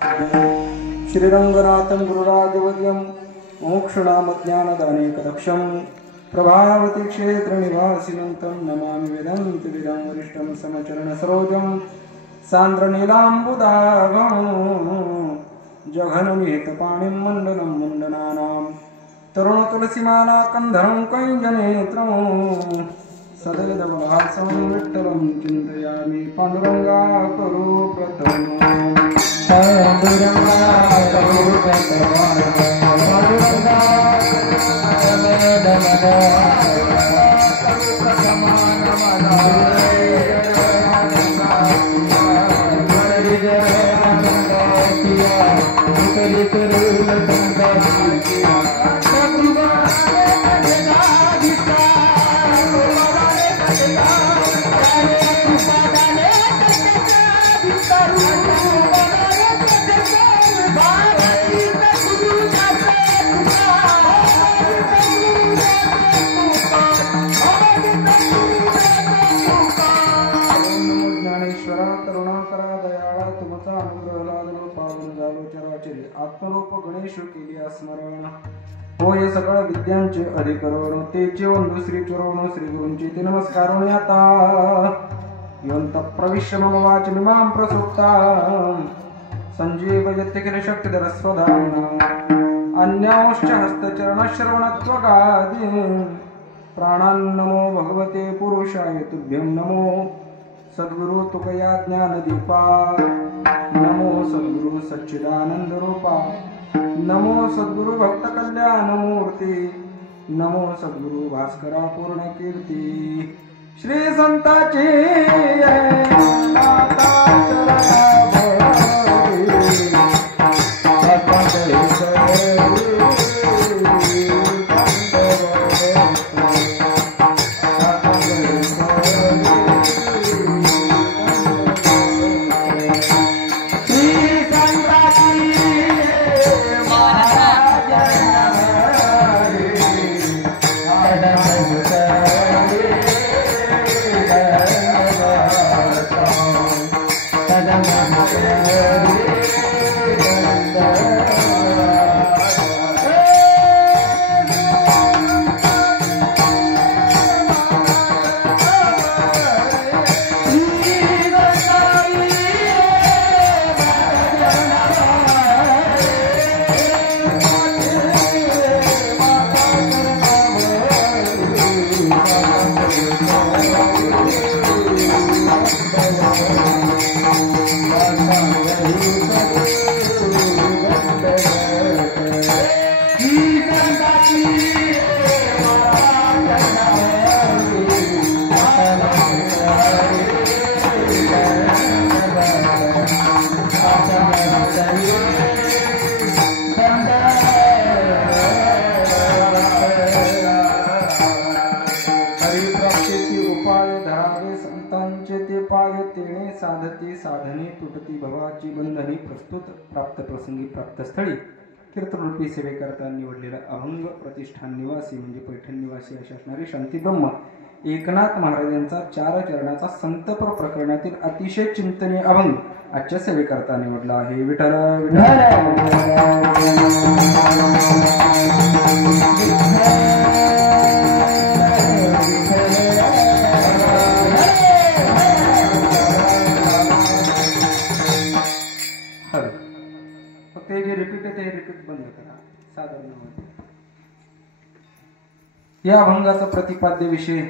श्रीरंगनाथं गुरुराजवर्यं मोक्षणामज्ञानदानेकदक्षं प्रभावती क्षेत्रनिवासिनं तं नमामि वेदान्तविदं वरिष्ठं समचरणसरोजं सान्द्रनीलाम्बुदाभं जघननिहितपाणिं मण्डनं मुण्डनानां तरुणतुलसीमालाकन्धरं कैञ्जनेत्रं सदयदवहासं विठ्ठलं चिन्तयामि पाण्डुरङ्गा कुरु प्रथमम् आत्मरूप गणेश केली स्मरण होय सकळ विद्यांचे अधिकरण तेचे वंदू श्री चरण श्री गुरूंचे ते नमस्कारण आता यंत प्रविश्य मम वाच मिमां प्रसुप्ता संजीव यत्किल शक्तिधर स्वधाम अन्यांश्च हस्तचरण श्रवणत्वगादि प्राणान् नमो भगवते पुरुषाय तुभ्यं नमो सद्गुरु तुकया ज्ञानदीपा नमो सद्गुरु सच्चिदानंद रूपा नमो सद्गुरु भक्त कल्याण मूर्ती नमो सद्गुरु भास्करा पूर्ण कीर्ती श्री संताची साधने तुटती भवाची बंधने प्रस्तुत प्राप्त प्रसंगी प्राप्त स्थळी कीर्तनरूपी सेवेकरता निवडलेला अभंग प्रतिष्ठान निवासी म्हणजे पैठण निवासी असे असणारे शांती ब्रह्म एकनाथ महाराजांचा 4 चरणाचा संतपर प्रकरणातील अतिशय चिंतनीय अभंग आजच्या सेवेकरता निवडला आहे. विठ्ठल या अभंगाचा प्रतिपाद्य विषय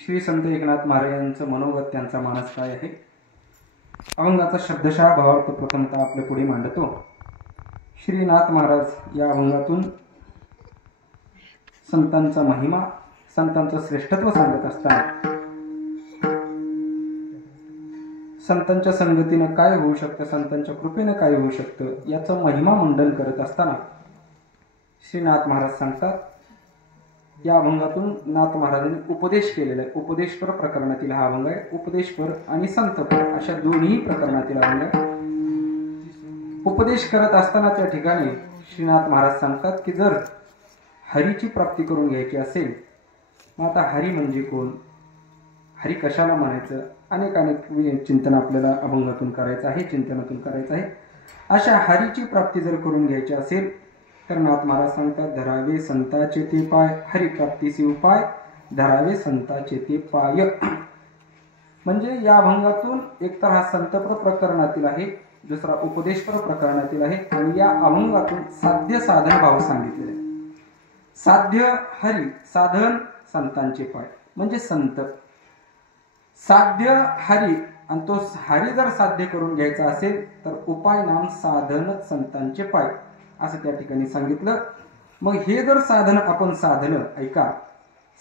श्री संत एकनाथ महाराजांचं मनोगत त्यांचा मानस काय आहे. अभंगाचा शब्दशः भावार्थ प्रथमतः आपल्या पुढे मांडतो. श्रीनाथ महाराज या अभंगातून संतांचा महिमा संतांचं श्रेष्ठत्व सांगत असताना संतांच्या संगतीनं काय होऊ शकतं संतांच्या कृपेनं काय होऊ शकतं याचं महिमा मंडन करत असताना श्रीनाथ महाराज सांगतात. या अभंगातून नाथ महाराजांनी उपदेश केलेला आहे. उपदेशपर प्रकरणातील हा अभंग आहे. उपदेशपर आणि संतपर अशा दोन्ही प्रकरणातील अभंग आहे. उपदेश करत असताना त्या ठिकाणी श्रीनाथ महाराज सांगतात की जर हरीची प्राप्ती करून घ्यायची असेल मग आता हरी म्हणजे कोण, हरी कशाला म्हणायचं, अनेक चिंतन आपल्याला अभंगातून करायचं आहे, चिंतनातून करायचं आहे. अशा हरीची प्राप्ती जर करून घ्यायची असेल तर नाथ महाराज सांगतात धरावे संताचे ते पाय, हरिप्राप्तीचे उपाय धरावे संताचे ते पाय. म्हणजे या अभंगातून एकतर हा संतप्र प्रकरणातील आहे, दुसरा उपदेशपर प्रकरणातील आहे आणि या अभंगातून साध्य साधन भाव सांगितलेले. साध्य हरी, साधन संतांचे पाय म्हणजे संत. साध्य हरी आणि तो हरी जर साध्य करून घ्यायचा असेल तर उपाय नाम साधन संतांचे पाय असं त्या ठिकाणी सांगितलं. मग हे जर साधन आपण साधलं, ऐका,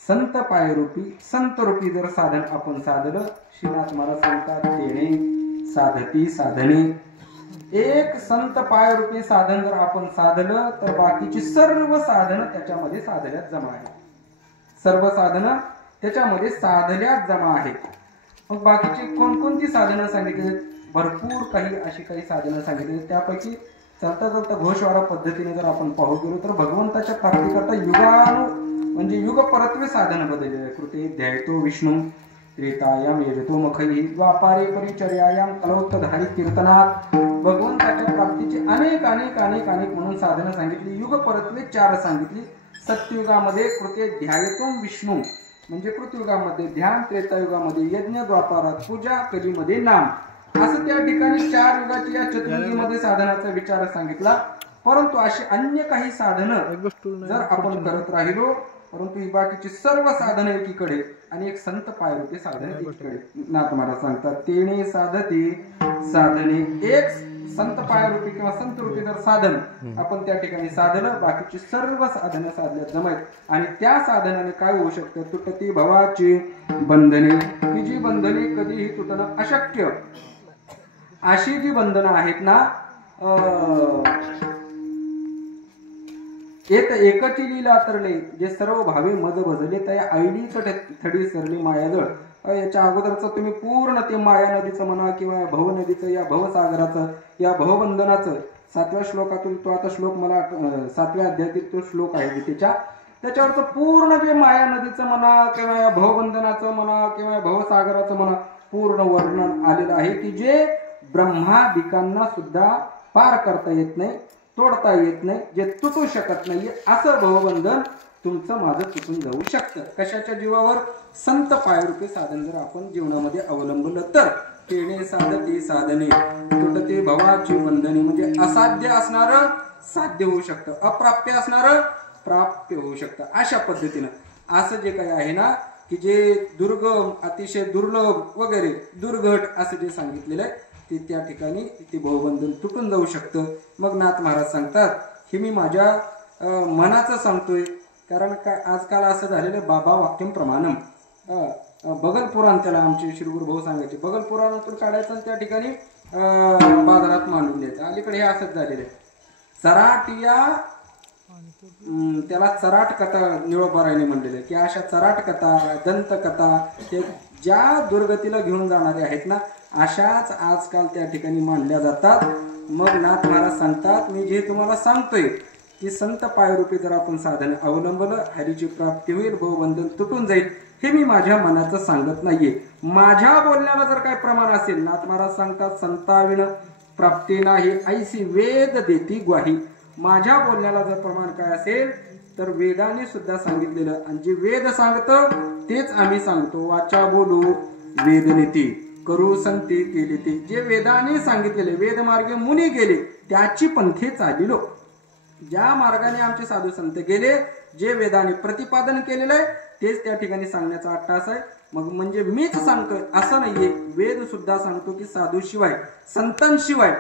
संत पायरूपी संत रूपी जर साधन आपण साधलं, श्रीनाथ महाराज सांगतात तेणे साधती साधने. एक संत पायरूपी साधन जर आपण साधलं तर बाकीची सर्व साधनं त्याच्यामध्ये साधल्यात जमा आहेत. सर्व साधनं त्याच्यामध्ये साधल्यात जमा आहेत. मग बाकीची कोणकोणती साधनं सांगितली? भरपूर काही अशी काही साधनं सांगितली. त्यापैकी चालता चालता घोषवारा पद्धतीने जर आपण पाहू गेलो तर भगवंताच्या प्राप्तीकरता युगानु म्हणजे युग परत्वे साधन बदलले. कृते ध्यायतो विष्णू त्रेतायाम येतो मखई द्वापारे परिचर्यायाम कलौत्तधारी कीर्तनात. भगवंताच्या प्राप्तीची अनेक अनेक अनेक अनेक म्हणून साधनं सांगितली. युग परत्वे 4 सांगितली. सत्ययुगामध्ये कृते ध्यायतो विष्णू म्हणजे कृतयुगामध्ये ध्यान, त्रेतायुगामध्ये यज्ञ, द्वापारात पूजा, कलीमध्ये नाम, असं त्या ठिकाणी 4 युगाची या चतुर्युगीमध्ये साधनाचा विचार सांगितला. परंतु अशी अन्य काही साधनं जर आपण करत राहिलो, परंतु ही बाकीची सर्व साधनं एकीकडे आणि एक संत पायरूपी साधन एकीकडे. नाथ महाराज सांगतात तेणे साधते साधने. एक संत पायरूपी किंवा संत रूपी जर साधन आपण त्या ठिकाणी साधलं, बाकीची सर्व साधनं साधल्यात जमायत आणि त्या साधनाने काय होऊ शकतं? तुटती भवाची बंधने. ही जी बंधने कधीही तुटणं अशक्य, अशी जी बंधनं आहेत ना, येत एकटी लीला तरले जे सर्व भावे मज भजले त्या आईली थडी सरली मायाजळ. याच्या अगोदरचं तुम्ही पूर्ण ते माया नदीचं म्हणा किंवा भव नदीचं, या भवसागराचं, या भवबंधनाचं 7व्या श्लोकातून, तो आता श्लोक मला 7व्या अध्यायातील तो श्लोक आहे गीतेच्या, त्याच्यावरचं पूर्ण जे माया नदीचं म्हणा किंवा या भवबंधनाचं म्हणा किंवा या भवसागराचं म्हणा पूर्ण वर्णन आलेलं आहे की जे ब्रह्मादिकांना सुद्धा पार करता येत नाही, तोडता येत नाही, जे तुटू शकत नाहीये असं भवबंधन तुमचं माझं तुटून जाऊ शकतं. कशाच्या जीवावर? संत पायरूपी साधन जर आपण जीवनामध्ये अवलंबलं तर. तेणे साधती साधने तुटते भवाची बंधने. म्हणजे असाध्य असणारं साध्य होऊ शकतं, अप्राप्य असणारं प्राप्य होऊ शकतं. अशा पद्धतीनं असं जे काही आहे ना की जे दुर्गम, अतिशय दुर्लभ वगैरे दुर्घट असं जे सांगितलेलं आहे ते त्या ठिकाणी ते भवबंधन तुटून जाऊ शकतं. मग नाथ महाराज सांगतात हे मी माझ्या मनाचं सांगतोय, कारण काय आजकाल असं झालेलं बाबा वाक्यम प्रमाणम. बगल पुराण त्याला आमचे श्री गुरु भाऊ सांगायचे, बगल पुराणातून काढायचं आणि त्या ठिकाणी बाजारात मांडून द्यायचं. अलीकडे हे असंच झालेलं आहे. चराटिया त्याला चराट कथा निळोबारायने म्हणलेलं की अशा चराट कथा, दंत कथा ते ज्या दुर्गतीला घेऊन जाणारे आहेत ना, अशाच आजकाल त्या ठिकाणी मांडल्या जातात. मग नाथ महाराज सांगतात मी जे तुम्हाला सांगतोय की संत पायरूपी जर आपण साधन अवलंबलं, हरीची प्राप्ती होईल, भवबंधन तुटून जाईल. हे मी माझ्या मनाचं सांगत नाहीये, माझ्या बोलण्याला जर काय प्रमाण असेल. नाथ महाराज सांगतात संताविण प्राप्ती नाही ऐसी वेद देती ग्वाही. माझ्या बोलण्याला जर प्रमाण काय असेल तर वेदाने सुद्धा सांगितलेलं, आणि जे वेद सांगतं तेच आम्ही सांगतो. वाचा बोलू वेदनेती करू संती केली ते. जे वेदाने सांगितलेले, वेद मार्गे मुनी गेले त्याची पंथे चालिलो. ज्या मार्गाने आमचे साधू संत गेले, जे वेदाने प्रतिपादन केलेलं आहे तेच त्या ठिकाणी सांगण्याचा अट्टास आहे. मग म्हणजे मीच सांगतोय असं नाहीये, वेद सुद्धा सांगतो की साधू शिवाय, संतांशिवाय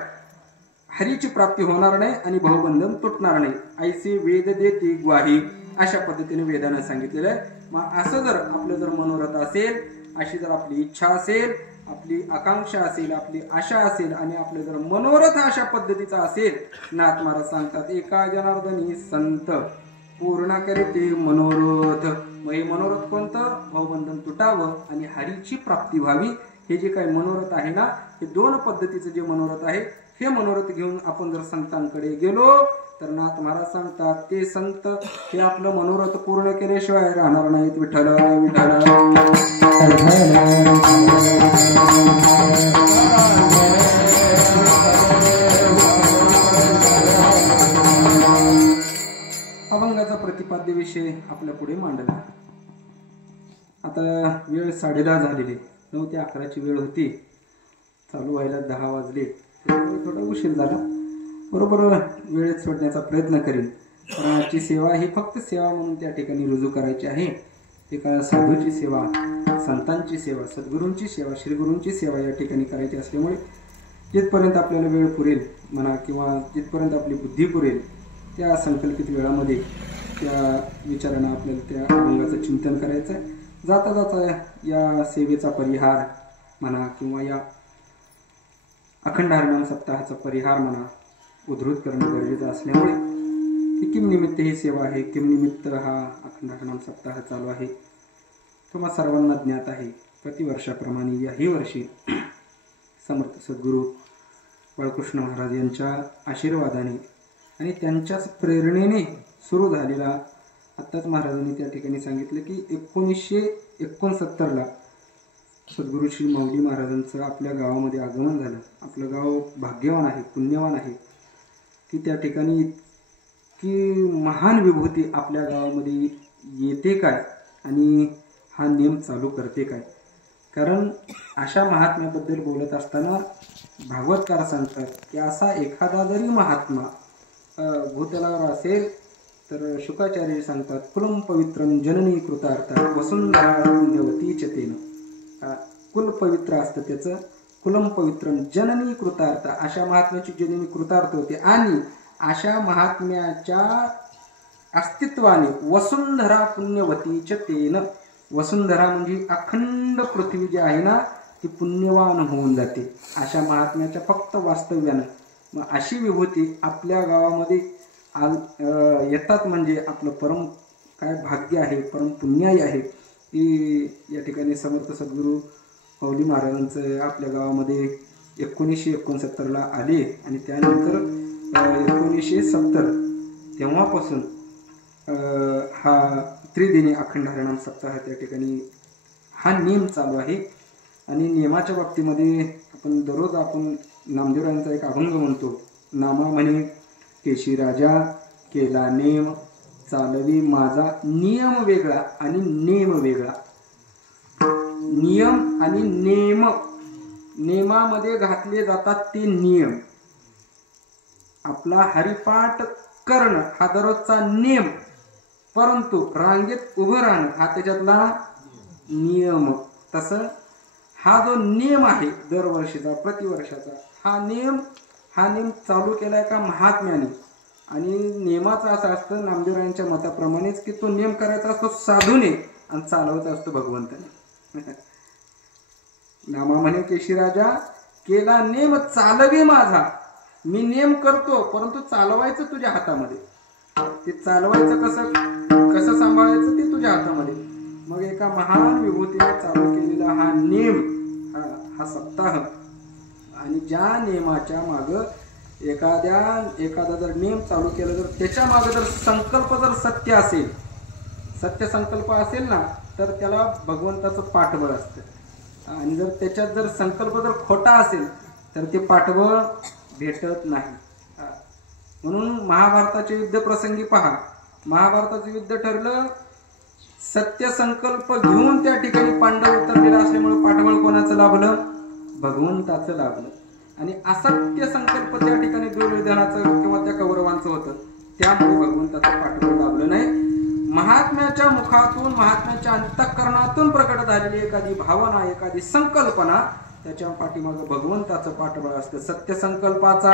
हरीची प्राप्ती होणार नाही आणि भवबंधन तुटणार नाही. ऐसी वेद देती ग्वाही, अशा पद्धतीने वेदाने सांगितलेलं आहे. मग असं जर आपलं जर मनोरथ असेल, अशी जर आपली इच्छा असेल, आपली आकांक्षा असेल, आपली आशा असेल आणि आपलं जर मनोरथ अशा पद्धतीचा असेल, नाथ महाराज सांगतात एका जनार्दनी संत पूर्ण करीते मनोरथ. मग हे मनोरथ कोणतं? भवबंधन तुटावं आणि हरीची प्राप्ती व्हावी. हे जे काही मनोरथ आहे ना, हे 2 पद्धतीचं जे मनोरथ आहे, हे मनोरथ घेऊन आपण जर संतांकडे गेलो तर नाथ महाराज सांगतात ते संत हे आपलं मनोरथ पूर्ण केल्याशिवाय राहणार नाहीत. विठ्ठल विठ्ठल. प्रतिपाद्य विषय आपल्या पुढे मांडला. आता वेळ 10:30 झालेली, 9 ते 11ची वेळ होती, चालू व्हायला 10 वाजले, त्यामुळे थोडा उशीर झाला. बरोबर वेळेत सोडण्याचा प्रयत्न करीन. कारण आजची सेवा ही फक्त सेवा म्हणून त्या ठिकाणी रुजू करायची आहे. एका साधूची सेवा, संतांची सेवा, सद्गुरूंची सेवा, श्रीगुरूंची सेवा या ठिकाणी करायची असल्यामुळे जिथपर्यंत आपल्याला वेळ पुरेल म्हणा किंवा जिथपर्यंत आपली बुद्धी पुरेल त्या संकल्पित वेळामध्ये त्या विचारांना आपल्याला त्या अभंगाचं चिंतन करायचं आहे. जाता जाता या सेवेचा परिहार म्हणा किंवा या अखंड हरिनाम सप्ताहाचा परिहार म्हणा उद्धृत करणं गरजेचं असल्यामुळे किम निमित्त ही सेवा आहे, किम निमित्त हा अखंड हरिनाम सप्ताह चालू आहे तुम्हा सर्वांना ज्ञात आहे. प्रतिवर्षाप्रमाणे याही वर्षी समर्थ सद्गुरू बाळकृष्ण महाराज यांच्या आशीर्वादाने आणि त्यांच्याच प्रेरणेने सुरू झालेला, आत्ताच महाराजांनी त्या ठिकाणी सांगितलं की 1969ला सद्गुरू श्री माऊली महाराजांचं आपल्या गावामध्ये आगमन झालं. आपलं गाव भाग्यवान आहे, पुण्यवान आहे की त्या ठिकाणी की महान विभूती आपल्या गावामध्ये येते काय आणि हा नियम चालू करते काय. कारण अशा महात्म्याबद्दल बोलत असताना भागवतकार सांगतात की असा एखादा जरी महात्मा भूतलावर असेल तर शुकाचार्य सांगतात कुलम पवित्रम जननी कृतार्थ वसुंधरा पुण्यवती चतेन. कुल पवित्र असतं त्याचं, कुलम पवित्रम जननी कृतार्थ, अशा महात्म्याची जननी कृतार्थ होते आणि अशा महात्म्याच्या अस्तित्वाने वसुंधरा पुण्यवती चतेन, वसुंधरा म्हणजे अखंड पृथ्वी जी आहे ना ती पुण्यवान होऊन जाते अशा महात्म्याच्या फक्त वास्तव्यानं. मग अशी विभूती आपल्या गावामध्ये येतात म्हणजे आपलं परम काय भाग्य आहे, परम पुण्याई आहे की या ठिकाणी समर्थ सद्गुरू माऊली महाराजांचं आपल्या गावामध्ये 1969ला आले आणि त्यानंतर 1970 तेव्हापासून हा त्रिदिनी अखंड हरिनाम सप्ताह त्या ठिकाणी हा नियम चालू आहे. आणि नियमाच्या बाबतीमध्ये आपण नामदेवरायांचा एक अभंग म्हणतो, नामा म्हणे केशी राजा केला नेम चालवी माझा नियम वेगळा आणि नेम वेगळा. नियम आणि नेम, नेमामध्ये घातले जातात ते नियम. आपला हरिपाठ करणं हा दररोजचा नियम, परंतु रांगेत उभं राहणं हा त्याच्यातला नियम. तसं हा जो नियम आहे दरवर्षीचा प्रतिवर्षाचा हा नियम चालू केलाय का महात्म्याने. आणि नियमाचा असा असतं नामदेवरायांच्या मताप्रमाणेच की तो नियम करायचा असतो साधूने आणि चालवायचा असतो भगवंताने. नामा म्हणे केशी राजा केला नेम चालवे माझा, मी नेम करतो परंतु चालवायचं तुझ्या हातामध्ये. ते चालवायचं कसं सांभाळायचं ते तुझ्या हातामध्ये. मग एका महान विभूतीने चालू केलेला हा नेम हा सप्ताह, आणि ज्या नियमाच्या मागं एखादा जर नियम चालू केला तर त्याच्या मागे जर संकल्प जर सत्य असेल, सत्य संकल्प असेल ना तर त्याला भगवंताचं पाठबळ असतं. आणि जर त्याच्यात जर संकल्प जर खोटा असेल तर ते पाठबळ भेटत नाही. म्हणून महाभारताचे युद्ध प्रसंगी पहा, महाभारताचं युद्ध ठरलं सत्य संकल्प घेऊन त्या ठिकाणी पांडव उतरलेला असल्यामुळे पाठबळ कोणाचं लाभलं? भगवंताचं लाभलं. आणि असत्य संकल्प त्या ठिकाणी दुर्योधनाचं किंवा त्या कौरवांचं होतं, त्यामुळे भगवंताचं पाठबळ लाभलं नाही. महात्म्याच्या मुखातून, महात्म्याच्या अंतःकरणातून प्रकट झालेली एखादी भावना, एखादी संकल्पना, त्याच्या पाठीमागं भगवंताचं पाठबळ असतं. सत्य संकल्पाचा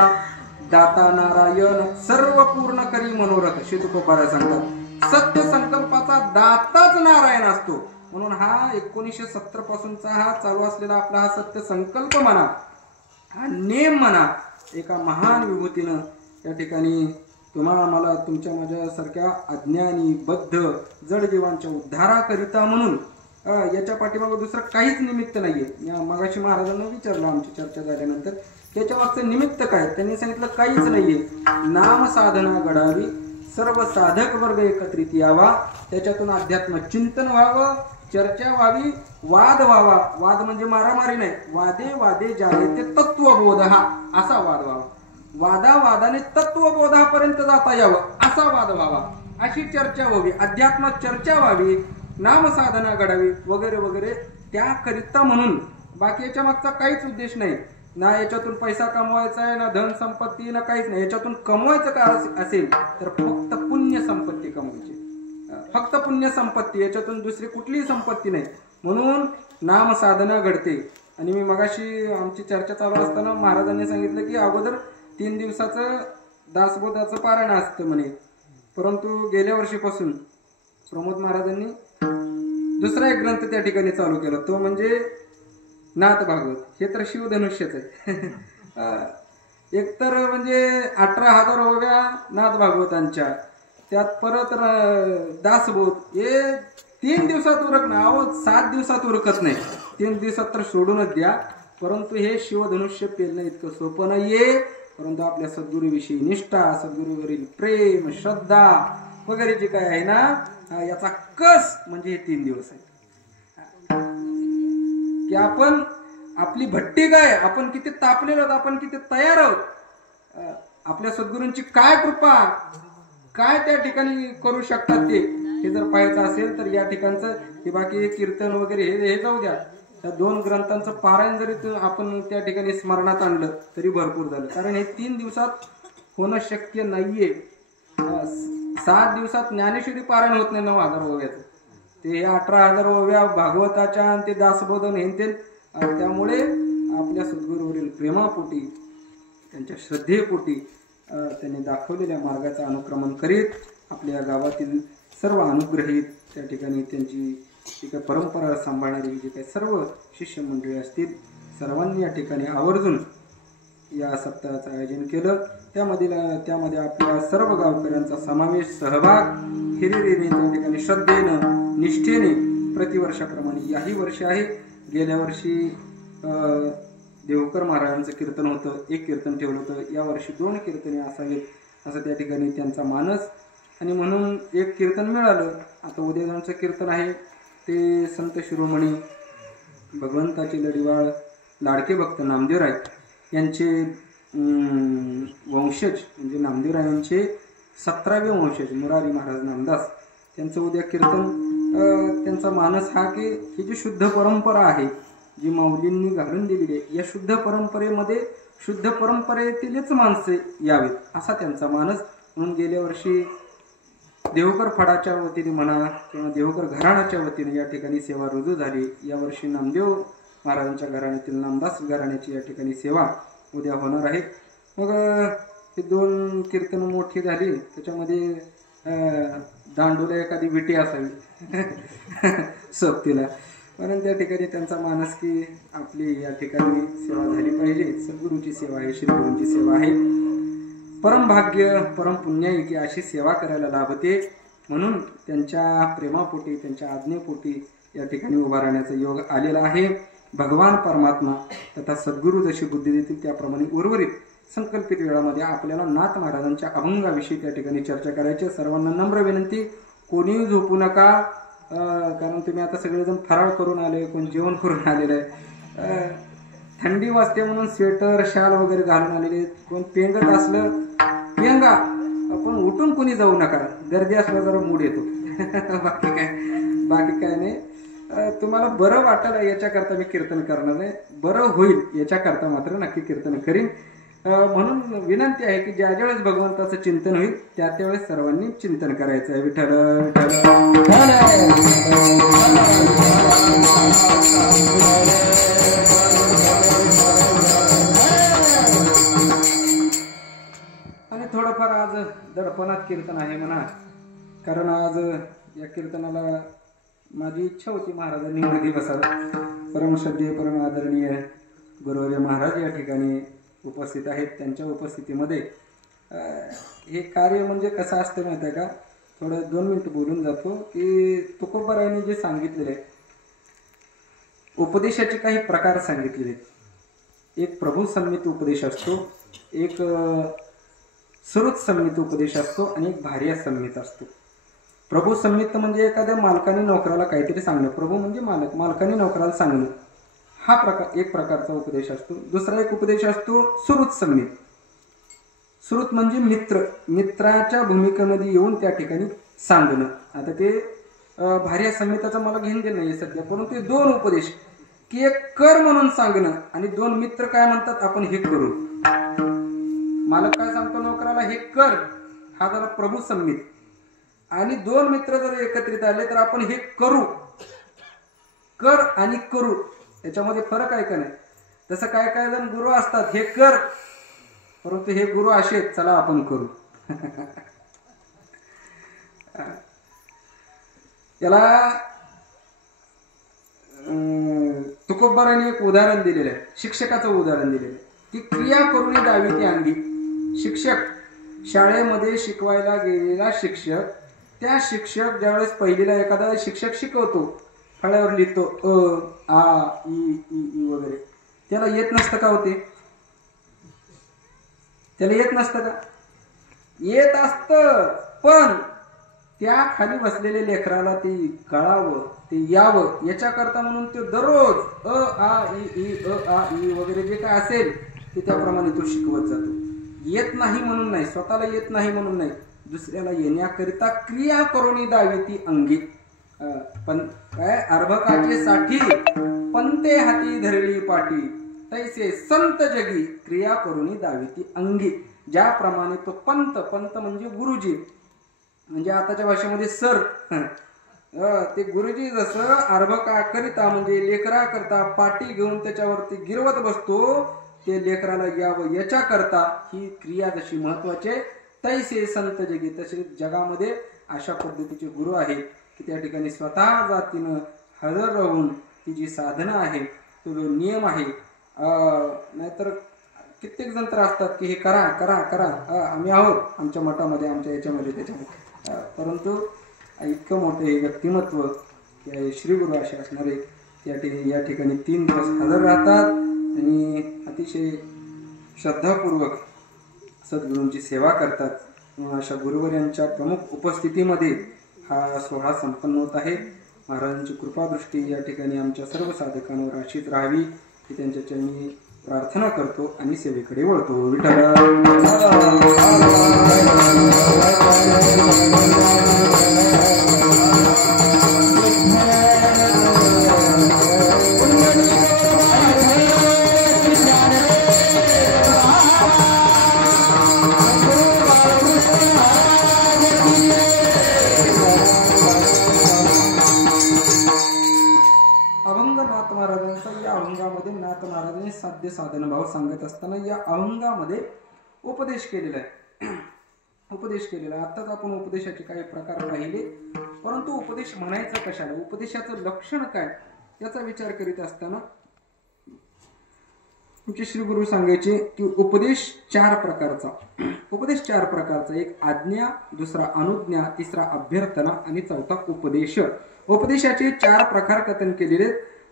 दाता नारायण सर्व पूर्ण करी मनोरथ, श्री तुकोबाराय सांगतात सत्य संकल्पाचा दाताच नारायण असतो. म्हणून हा 1970 पासूनचा हा चालू असलेला आपला हा सत्य संकल्प म्हणा, हा नेम म्हणा, एका महान विभूतीनं या ठिकाणी तुम्हाला मला तुमच्या माझ्यासारख्या अज्ञानी बद्ध जड जीवांच्या उद्धाराकरिता म्हणून याच्या पाठीमागं दुसरं काहीच निमित्त नाहीये. मगाशी महाराजांना विचारलं आमची चर्चा झाल्यानंतर त्याच्या मागचं निमित्त काय, त्यांनी सांगितलं काहीच नाहीये. नाम साधना घडावी, सर्व साधक वर्ग एकत्रित यावा, त्याच्यातून अध्यात्म चिंतन व्हावं, चर्चा व्हावी, वाद व्हावा. वाद म्हणजे मारामारी नाही, वादे वादे जाले ते तत्वबोध, हा असा वाद व्हावा. वादावादाने तत्वबोधापर्यंत जाता यावं असा वाद व्हावा. अशी चर्चा व्हावी, अध्यात्म चर्चा व्हावी, नामसाधना घडावी वगैरे वगैरे, त्याकरिता म्हणून. बाकी याच्या मागचा काहीच उद्देश नाही. ना याच्यातून पैसा कमवायचा आहे, ना धन संपत्ती, ना काहीच नाही. याच्यातून कमवायचं का असेल तर फक्त पुण्य संपत्ती कमवायची, फक्त पुण्य संपत्ती, याच्यातून दुसरी कुठलीही संपत्ती नाही. म्हणून नामसाधना घडते. आणि मी मगाशी आमची चर्चा चालू असताना महाराजांनी सांगितलं की अगोदर 3 दिवसाचं दासबोधाचं पारायण असतं म्हणे, परंतु गेल्या वर्षीपासून प्रमोद महाराजांनी दुसरा एक ग्रंथ त्या ठिकाणी चालू केला, तो म्हणजे नाथ भागवत. हे तर शिवधनुष्यच आहे. एकतर म्हणजे 18,000 ओव्या नाथ भागवतांच्या, त्यात परत दासबोध, हे 3 दिवसात उरक ना, अहो 7 दिवसात उरकत नाही. 3 दिवसात तर सोडूनच द्या. परंतु हे शिवधनुष्य पेलणं इतकं सोपं नाहीये. परंतु आपल्या सद्गुरूविषयी निष्ठा, सद्गुरूवरील प्रेम, श्रद्धा वगैरे जे काय आहे ना, याचा कस म्हणजे हे 3 दिवस आहे. की आपण आपली भट्टी काय, आपण किती तापलेलो आहोत, आपण किती तयार आहोत, आपल्या सद्गुरूंची काय कृपा, काय त्या ठिकाणी करू शकतात ते, हे जर पाहायचं असेल तर या ठिकाणचं हे बाकी कीर्तन वगैरे हे जाऊ द्या. त्या 2 ग्रंथांचं पारायण जरी आपण त्या ठिकाणी स्मरणात आणलं तरी भरपूर झालं. कारण हे 3 दिवसात होणं शक्य नाहीये. 7 दिवसात ज्ञानेश्वरी पारायण होत नाही 9,000 ओव्याचं. ते 18,000 ओव्या भागवताच्या आणि ते दासबोधन हे. त्यामुळे आपल्या सद्गुरूवरील प्रेमापोटी, त्यांच्या श्रद्धेपोटी त्यांनी दाखवलेल्या मार्गाचं अनुक्रमण करीत आपल्या गावातील सर्व अनुग्रहित, त्या ठिकाणी त्यांची जी काही परंपरा सांभाळणारी जी काही सर्व शिष्य मंडळी असतील, सर्वांनी या ठिकाणी आवर्जून या सप्ताहाचं आयोजन केलं. त्यामध्ये आपल्या सर्व गावकऱ्यांचा समावेश, सहभाग हिरिरीने त्या ठिकाणी श्रद्धेनं, निष्ठेने प्रतिवर्षाप्रमाणे याही वर्षी आहे. गेल्या वर्षी देवकर महाराजांचं कीर्तन होतं, 1 कीर्तन ठेवलं होतं. यावर्षी 2 कीर्तने असावेत असं त्या ठिकाणी त्यांचा मानस, आणि म्हणून 1 कीर्तन मिळालं. आता उद्या ज्यांचं कीर्तन आहे ते संत शिरोमणी भगवंताचे लढीवाळ लाडके भक्त नामदेवराय यांचे वंशज, म्हणजे नामदेवरायांचे 17वे वंशज मुरारी महाराज नामदास, त्यांचं उद्या कीर्तन. त्यांचा मानस हा की ही जी शुद्ध परंपरा आहे, जी माऊलींनी घालून दिलेली आहे, या शुद्ध परंपरेमध्ये शुद्ध परंपरेतीलच माणसे यावेत असा त्यांचा मानस. म्हणून गेल्या वर्षी देवकर फडाच्या वतीने म्हणा किंवा देवकर घराण्याच्या वतीने या ठिकाणी सेवा रुजू झाली. यावर्षी नामदेव महाराजांच्या घराण्यातील नामदास घराण्याची या ठिकाणी सेवा उद्या होणार आहे. मग हे 2 कीर्तन मोठी झाली, त्याच्यामध्ये दांडूला एखादी विटी असावी सोबतीला. म्हणून त्या ठिकाणी त्यांचा मानस की आपली या ठिकाणी सेवा झाली पाहिजे. सद्गुरूंची सेवा आहे, श्रीगुरूंची सेवा आहे. परमभाग्य, परमपुण्य आहे की अशी सेवा करायला लाभते. म्हणून त्यांच्या प्रेमापोटी, त्यांच्या आज्ञेपोटी या ठिकाणी उभा राहण्याचा योग आलेला आहे. भगवान परमात्मा तथा सद्गुरू जशी बुद्धी देतील त्याप्रमाणे उर्वरित संकल्पित वेळामध्ये आपल्याला नाथ महाराजांच्या अभंगाविषयी त्या ठिकाणी चर्चा करायची. सर्वांना नम्र विनंती, कोणीही झोपू नका. कारण तुम्ही आता सगळेजण फराळ करून आले, कोण जेवण करून आलेलं आहे. थंडी वाजते म्हणून स्वेटर, शाल वगैरे घालून आलेले. कोण पेंगत असलं पेंगा, पण उठून कोणी जाऊ नका. गर्दी असला जरा मूड येतो. बाकी काय नाही. तुम्हाला बरं वाटेल याच्याकरता मी कीर्तन करणार आहे, बरं होईल याच्याकरता मात्र नक्की कीर्तन करीन. म्हणून विनंती आहे की ज्या ज्यावेळेस भगवंताचं चिंतन होईल त्या त्यावेळेस सर्वांनी चिंतन करायचं आहे. विठ्ठल आणि थोडंफार आज दडपणात कीर्तन आहे म्हणा, कारण आज या कीर्तनाला माझी इच्छा होती महाराजांनी मध्ये बसावं. परमश्रद्धेय परम आदरणीय गुरुवर्य महाराज या ठिकाणी उपस्थित आहेत. त्यांच्या उपस्थितीमध्ये हे कार्य म्हणजे कसं असतं माहिती आहे का, थोडं 2 मिनिट बोलून जातो की तुकोबारायांनी जे सांगितलेले उपदेशाचे काही प्रकार सांगितलेले. एक प्रभू संमित उपदेश असतो, एक सुरुत संमित उपदेश असतो आणि एक भार्या संमित असतो. प्रभू संमित म्हणजे एखाद्या मालकाने नोकराला काहीतरी सांगणं, प्रभू म्हणजे मालक, मालकाने नोकराला सांगणं, हा प्रकार एक प्रकारचा उपदेश असतो. दुसरा एक उपदेश असतो सुरुत संमित. सुरुत म्हणजे मित्र, मित्राच्या भूमिकेमध्ये येऊन त्या ठिकाणी सांगणं. आता ते भार्या संहिताचं मला घेऊन देणं नाही सध्या, परंतु ते दोन उपदेश की एक कर म्हणून सांगणं आणि दोन मित्र काय म्हणतात आपण हे करू. मालक काय सांगतो नोकराला हे कर, हा झाला प्रभू संमित. आणि दोन मित्र जर एकत्रित आले तर आपण हे करू. कर आणि करू याच्यामध्ये फरक आहे का नाही. तसं काय काय जण गुरु असतात हे कर, परंतु हे गुरु असे चला आपण करू. याला तुकोबाराने एक उदाहरण दिलेलं आहे, शिक्षकाचं उदाहरण दिलेलं आहे की क्रिया करून द्यावी ती अंगी. शिक्षक शाळेमध्ये शिकवायला गेलेला शिक्षक, त्या शिक्षक ज्यावेळेस पहिलीला एखादा शिक्षक शिकवतो, फळ्यावर लिहितो आ ई ई वगैरे, त्याला येत नसतं का होते, त्याला येत नसतं का, येत असतं. पण त्या खाली बसलेल्या लेकराला ते कळावं, ते यावं याच्याकरता म्हणून तो दररोज आ ई वगैरे जे काय असेल ते त्याप्रमाणे तो शिकवत जातो. येत नाही म्हणून नाही, स्वतःला येत नाही म्हणून नाही, दुसऱ्याला येण्याकरिता क्रिया करून द्यावी ती अंगी. पण काय अर्भकाचे साठी पंते हाती धरली पाटी, तैसे संत जगी क्रिया करून द्यावी ती अंगी. ज्याप्रमाणे तो पंत, पंत म्हणजे गुरुजी, म्हणजे आताच्या भाषेमध्ये सर, ते गुरुजी जसं अर्भकाकरिता म्हणजे लेकरा करता पाटी घेऊन त्याच्यावरती गिरवत बसतो, ते लेकराला यावं याच्याकरता ही क्रिया जशी महत्वाची, तैसे संत जगी तसे जगामध्ये अशा पद्धतीचे गुरु आहेत की त्या ठिकाणी स्वतः जातीनं हजर राहून ती जी साधना आहे, तो जो नियम आहे, नाहीतर कित्येक जण तर असतात की हे करा करा करा, आम्ही आहोत आमच्या मठामध्ये आमच्या याच्यामध्ये त्याच्यामध्ये, परंतु इतकं मोठं हे व्यक्तिमत्व श्री गुरु असे असणारे या ठिकाणी 3 दिवस हजर राहतात आणि अतिशय श्रद्धापूर्वक सद्गुरूंची सेवा करतात. अशा गुरुवर्यांच्या प्रमुख उपस्थितीमध्ये हा सोहळा संपन्न होत आहे. महाराजांची कृपादृष्टी या ठिकाणी आमच्या सर्व साधकांवर अशीच राहावी ही त्यांच्या चरणी प्रार्थना करतो आणि सेवेकडे वळतो. विठ्ठल साध्य साधन भाव सांगत असताना या अभंगामध्ये उपदेश केलेला आहे. उपदेश केलेला आताच आपण उपदेशाचे काही प्रकार पाहिले, परंतु उपदेश म्हणायचं कशाला, उपदेशाचं लक्षण काय याचा विचार करीत असताना तुमचे श्री गुरु सांगायचे की उपदेश 4 प्रकारचा. उपदेश 4 प्रकारचा, एक आज्ञा, दुसरा अनुज्ञा, तिसरा अभ्यर्थना आणि चौथा उपदेश. उपदेशाचे 4 प्रकार कथन केलेले,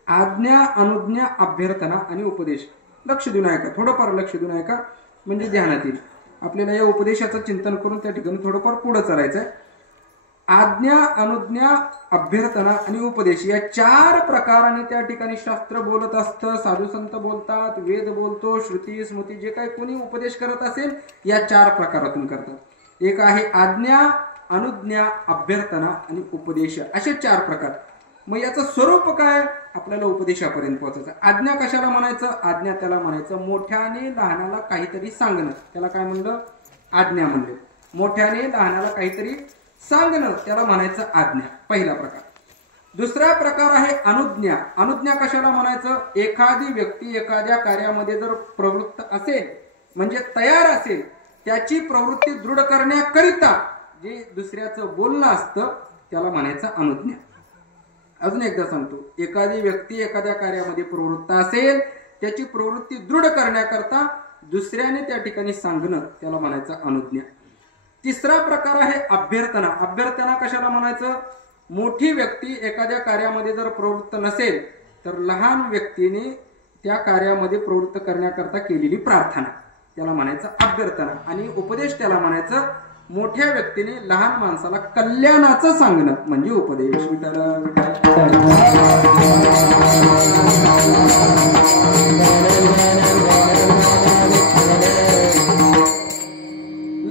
आज्ञा, अनुज्ञा, अभ्यर्थना आणि उपदेश. लक्ष देऊन ऐका, थोडंफार लक्ष देऊन ऐका म्हणजे ध्यानात येईल. आपल्याला या उपदेशाचं चिंतन करून त्या ठिकाणी थोडंफार पुढे चालायचं आहे. आज्ञा, अनुज्ञा, अभ्यर्थना आणि उपदेश या 4 प्रकाराने त्या ठिकाणी शास्त्र बोलत असतं, साधू संत बोलतात, वेद बोलतो, श्रुती स्मृती जे काही कोणी उपदेश करत असेल या 4 प्रकारातून करतात. एक आहे आज्ञा, अनुज्ञा, अभ्यर्थना आणि उपदेश, असे 4 प्रकार. मग याचं स्वरूप काय, आपल्याला उपदेशापर्यंत पोहोचायचं. आज्ञा कशाला म्हणायचं, आज्ञा त्याला म्हणायचं मोठ्याने लहानाला काहीतरी सांगणं, त्याला काय म्हणलं, आज्ञा म्हणले. मोठ्याने लहानाला काहीतरी सांगणं त्याला म्हणायचं आज्ञा, पहिला प्रकार. दुसरा प्रकार आहे अनुज्ञा. अनुज्ञा कशाला म्हणायचं, एखादी व्यक्ती एखाद्या कार्यामध्ये जर प्रवृत्त असेल म्हणजे तयार असेल, त्याची प्रवृत्ती दृढ करण्याकरिता जे दुसऱ्याचं बोलणं असतं त्याला म्हणायचं अनुज्ञा. अजून एकदा सांगतो, एखादी व्यक्ती एखाद्या कार्यामध्ये प्रवृत्त असेल, त्याची प्रवृत्ती दृढ करण्याकरता दुसऱ्याने त्या ठिकाणी सांगणं त्याला म्हणायचं अनुज्ञा. तिसरा प्रकार आहे अभ्यर्थना. अभ्यर्थना कशाला म्हणायचं, मोठी व्यक्ती एखाद्या कार्यामध्ये जर प्रवृत्त नसेल तर लहान व्यक्तीने त्या कार्यामध्ये प्रवृत्त करण्याकरता केलेली प्रार्थना त्याला म्हणायचं अभ्यर्थना. आणि उपदेश त्याला म्हणायचं मोठ्या व्यक्तीने लहान माणसाला कल्याणाचं सांगणं म्हणजे उपदेश.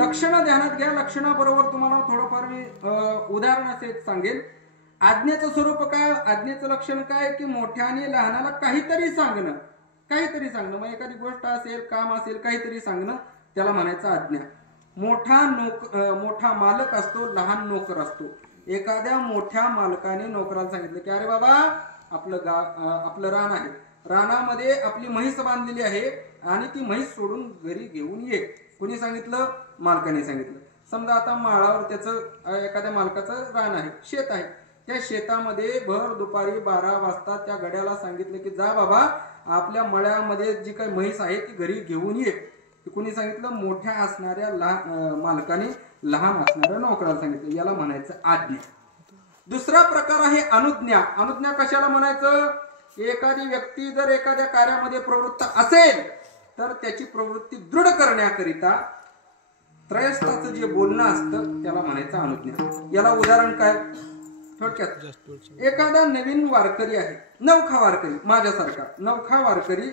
लक्षणं ध्यानात घ्या. लक्षणाबरोबर तुम्हाला थोडंफार मी उदाहरणासहित सांगेल. आज्ञेचं स्वरूप काय, आज्ञेचं लक्षण काय की मोठ्याने लहानाला काहीतरी सांगणं, काहीतरी सांगणं. मग एखादी गोष्ट असेल, काम असेल, काहीतरी सांगणं, त्याला म्हणायचं आज्ञा. मोठा मालक असतो, लहान नोकर असतो. एखाद्या मोठ्या मालकाने नोकराला सांगितलं की अरे बाबा आपलं रान आहे, रानामध्ये आपली म्हैस बांधलेली आहे आणि ती म्हैस सोडून घरी घेऊन ये. कोणी सांगितलं? मालकाने सांगितलं. समजा आता माळावर त्याचं एखाद्या मालकाचं रान आहे, शेत आहे. त्या शेतामध्ये भर दुपारी 12 वाजता त्या गड्याला सांगितलं की जा बाबा आपल्या मळ्यामध्ये जी काही म्हैस आहे ती घरी घेऊन ये. कुणी सांगितलं? मोठ्या असणाऱ्या मालकाने लहान असणाऱ्या नोकराला सांगितलं. याला म्हणायचं आज्ञा. दुसरा प्रकार आहे अनुज्ञा. अनुज्ञा कशाला म्हणायचं? एखादी व्यक्ती जर एखाद्या कार्यामध्ये प्रवृत्त असेल तर त्याची प्रवृत्ती दृढ करण्याकरिता त्रयस्थाचं जे बोलणं असतं त्याला म्हणायचं अनुज्ञा. याला उदाहरण काय? थोडक्यात एखादा नवीन वारकरी आहे, नवखा वारकरी, माझ्यासारखा नवखा वारकरी,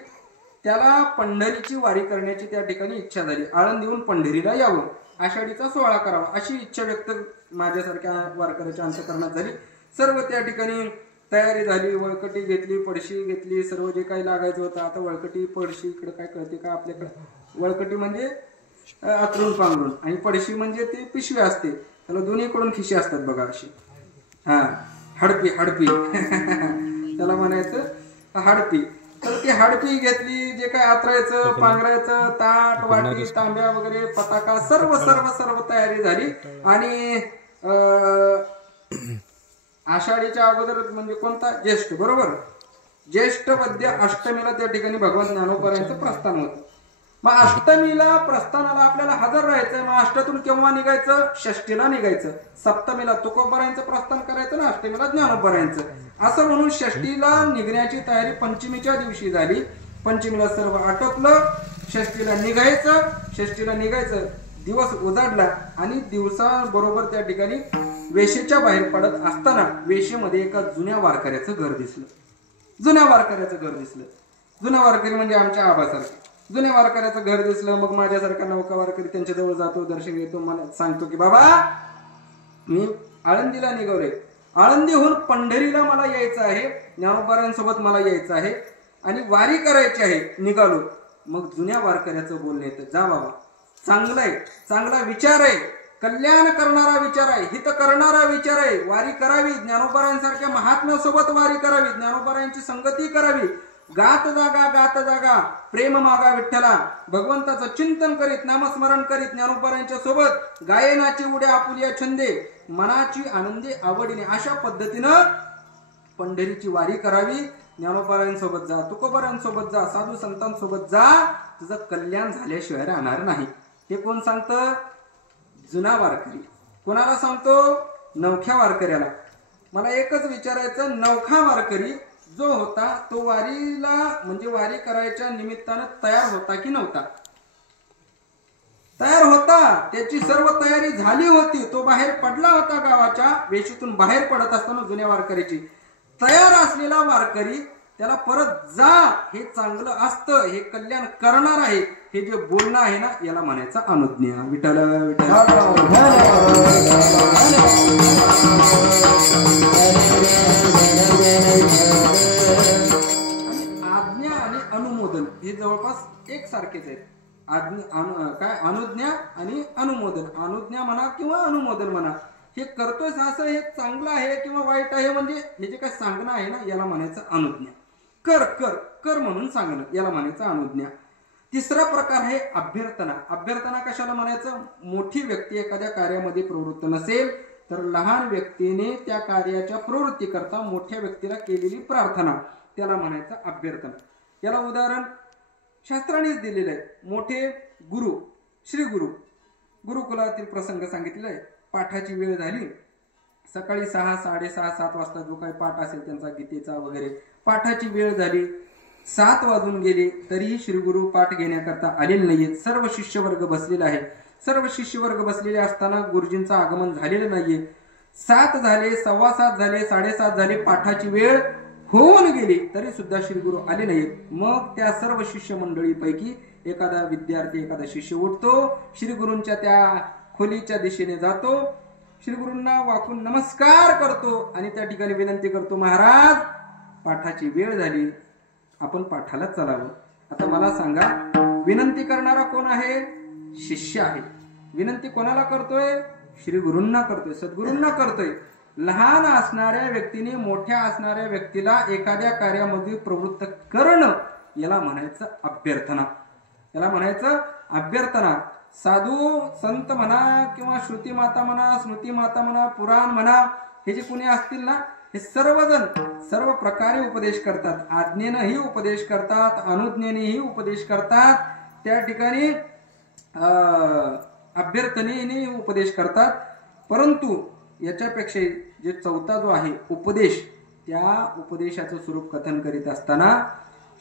त्याला पंढरीची वारी करण्याची त्या ठिकाणी इच्छा झाली. आळंदीहून पंढरीला यावं, आषाढीचा सोहळा करावा अशी इच्छा व्यक्त माझ्यासारख्या वारकऱ्याच्या अंतःकरणात झाली. सर्व त्या ठिकाणी तयारी झाली, वळकटी घेतली, पडशी घेतली, सर्व जे काही लागायचं होतं. आता वळकटी पडशी इकडे काय कळते का आपल्याकडे? वळकटी म्हणजे आतरून पांघरून आणि पडशी म्हणजे ते पिशवी असते, त्याला दोन्हीकडून खिशी असतात बघा अशी. हडपी त्याला म्हणायचं हडपी. तर ती हडपी घेतली, जे काय आतरायचं, पांघरायचं, ताट, वाटी, तांब्या वगैरे, पताका, सर्व सर्व सर्व तयारी झाली. आणि आषाढीच्या अगोदर म्हणजे कोणता? ज्येष्ठ, बरोबर. ज्येष्ठ वद्य अष्टमीला त्या ठिकाणी भगवान ज्ञानोबारायांचं प्रस्थान होतं. मग अष्टमीला प्रस्थानाला आपल्याला हजर राहायचंय. मग अष्टातून केव्हा निघायचं? षष्टीला निघायचं. सप्तमीला तुकोबारायांचं प्रस्थान करायचं ना, अष्टमीला ज्ञानोबारायांचं. असं म्हणून षष्टीला निघण्याची तयारी पंचमीच्या दिवशी झाली. पंचमीला सर्व आटोपलं, षष्टीला निघायचं. दिवस उजाडला आणि दिवसाबरोबर त्या ठिकाणी वेशेच्या बाहेर पडत असताना वेशेमध्ये एका जुन्या वारकऱ्याचं घर दिसलं. जुन्या वारकरी म्हणजे आमच्या आबासारखे जुन्या वारकऱ्याचं घर दिसलं. मग माझ्यासारखा नौका वारकरी त्यांच्या जवळ जातो, दर्शन घेतो, मला सांगतो की बाबा मी आळंदीला निघालोय, आळंदीहून पंढरीला मला यायचं आहे, ज्ञानोबारायांसोबत मला यायचं आहे आणि वारी करायची आहे, निघालो. मग जुन्या वारकऱ्याचं बोलणं येतं, जा बाबा, चांगला विचार आहे, कल्याण करणारा विचार आहे, हित करणारा विचार आहे, वारी करावी, ज्ञानोबारायांसारख्या महात्म्यासोबत वारी करावी, ज्ञानोबारायांची संगती करावी, गात जागा प्रेम मागा विठ्ठला, भगवंताचं चिंतन करीत, नामस्मरण करीत, ज्ञानोबारायांच्या सोबत गायनाची उड्या आपुलिया छंदे, मनाची आनंदी आवडीने, अशा पद्धतीनं पंढरीची वारी करावी. ज्ञानोबारायांसोबत जा, तुकोबारायांसोबत जा, साधू संतांसोबत जा, तुझं कल्याण झाल्याशिवाय राहणार नाही. हे कोण सांगतं? जुना वारकरी. कोणाला सांगतो? नवख्या वारकऱ्याला. मला एकच विचारायचं, नवखा वारकरी जो होता तो वारीला म्हणजे वारी करायच्या निमित्तानं तयार होता की नव्हता? तयार होता. त्याची सर्व तयारी झाली होती. तो बाहेर पडला होता, गावाच्या वेशीतून बाहेर पडत असताना जुन्या वारकरीची तयार असलेला वारकरी त्याला परत जा, हे चांगलं असतं, हे कल्याण करणार आहे, हे जे बोलणं आहे ना, याला म्हणायचं अनुज्ञा. विठ्ठल विठ्ठल. आज्ञा आणि अनुमोदन हे जवळपास एकसारखेच आहेत. अनुज्ञा आणि अनुमोदन. अनुज्ञा म्हणा किंवा अनुमोदन म्हणा, हे करतोय असं, हे चांगलं आहे किंवा वाईट आहे, म्हणजे हे जे काय सांगणं आहे ना, याला म्हणायचं अनुज्ञा. कर म्हणून सांगणं, याला म्हणायचं अनुज्ञा. तिसरा प्रकार आहे अभ्यर्थना. अभ्यर्थना कशाला म्हणायचं? मोठी व्यक्ती एखाद्या कार्यामध्ये प्रवृत्त नसेल तर लहान व्यक्तीने त्या कार्याच्या प्रवृत्तीकरता मोठ्या व्यक्तीला केलेली प्रार्थना, त्याला म्हणायचं अभ्यर्थना. याला उदाहरण शास्त्रानेच दिलेलं आहे. मोठे गुरु, श्री गुरुकुलातील प्रसंग सांगितलेला आहे. पाठाची वेळ झाली, सकाळी 6, 6:30, 7 वाजता जो काही पाठ असेल त्यांचा गीतेचा वगैरे, पाठाची वेळ झाली, 7 वाजून गेले, तरीही श्रीगुरु पाठ घेण्याकरता आलेले नाहीयेत. सर्व शिष्यवर्ग बसलेला आहे. सर्व शिष्यवर्ग बसलेले असताना गुरुजींचं आगमन झालेलं नाहीये. 7 झाले, 7:15 झाले, 7:30 झाले, पाठाची वेळ होऊन गेली, तरी सुद्धा श्रीगुरु आले नाहीत. मग त्या सर्व शिष्य मंडळीपैकी एखादा विद्यार्थी एखादा शिष्य उठतो, श्री गुरूंच्या त्या खोलीच्या दिशेने जातो, श्री गुरूंना वाकून नमस्कार करतो आणि त्या ठिकाणी विनंती करतो, महाराज पाठाची वेळ झाली, आपण पाठाला चलावं. आता मला सांगा, विनंती करणारा कोण आहे? शिष्य आहे. विनंती कोणाला करतोय? श्री गुरूंना करतोय, सद्गुरूंना करतोय. लहान असणाऱ्या व्यक्तीने मोठ्या असणाऱ्या व्यक्तीला एखाद्या कार्यामध्ये प्रवृत्त करणं याला म्हणायचं अभ्यर्थना. याला म्हणायचं अभ्यर्थना. साधू संत म्हणा किंवा श्रुती माता म्हणा, स्मृती माता म्हणा, पुराण म्हणा, हे जे कुणी असतील ना, हे सर्वजण सर्व प्रकारे उपदेश करतात. आज्ञेनेही उपदेश करतात, अनुज्ञेनेही उपदेश करतात, त्या ठिकाणी अभ्यर्थनेने उपदेश करतात. परंतु याच्यापेक्षा जे चौथा जो आहे उपदेश, त्या उपदेशाचं स्वरूप कथन करीत असताना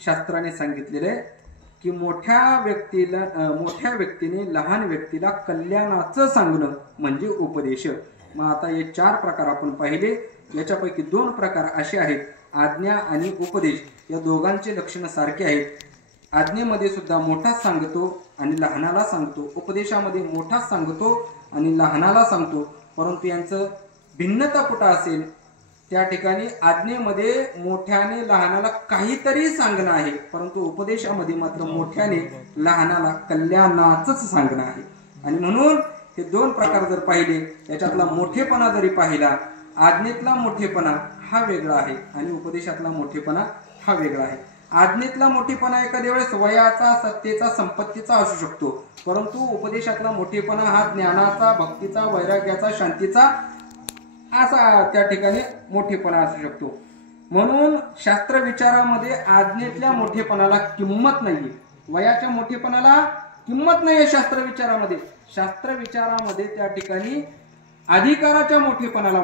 शास्त्राने सांगितलेलं आहे की मोठ्या व्यक्तीने लहान व्यक्तीला कल्याणाचं सांगणं म्हणजे उपदेश. मग आता हे 4 प्रकार आपण पाहिले. याच्यापैकी 2 प्रकार असे आहेत, आज्ञा आणि उपदेश. या दोघांचे लक्षण सारखे आहेत. आज्ञेमध्ये सुद्धा मोठाच सांगतो आणि लहानाला सांगतो, उपदेशामध्ये मोठाच सांगतो आणि लहानाला सांगतो. परंतु यांचं भिन्नता कुठं असेल? त्या ठिकाणी आज्ञेमध्ये मोठ्याने लहानाला काहीतरी सांगणं आहे, परंतु उपदेशामध्ये मात्र मोठ्याने लहानाला कल्याणाचंच सांगणं आहे. आणि म्हणून हे 2 प्रकार जर पाहिले, याच्यातला मोठेपणा जरी पाहिला, आज्ञेतला मोठेपणा हा वेगळा आहे आणि उपदेशातला मोठेपणा हा वेगळा आहे. आज्ञेतला मोठेपणा एखाद्या वेळेस वयाचा, सत्तेचा, संपत्तीचा असू शकतो, परंतु उपदेशातला मोठेपणा हा ज्ञानाचा, भक्तीचा, वैराग्याचा, शांतीचा असा त्या ठिकाणी मोठेपणा असू शकतो. म्हणून शास्त्र विचारामध्ये आज्ञेतल्या मोठेपणाला किंमत नाहीये, वयाच्या मोठेपणाला किंमत नाहीये शास्त्र विचारामध्ये. शास्त्र विचारामध्ये त्या ठिकाणी अधिकाराच्या मोठेपणाला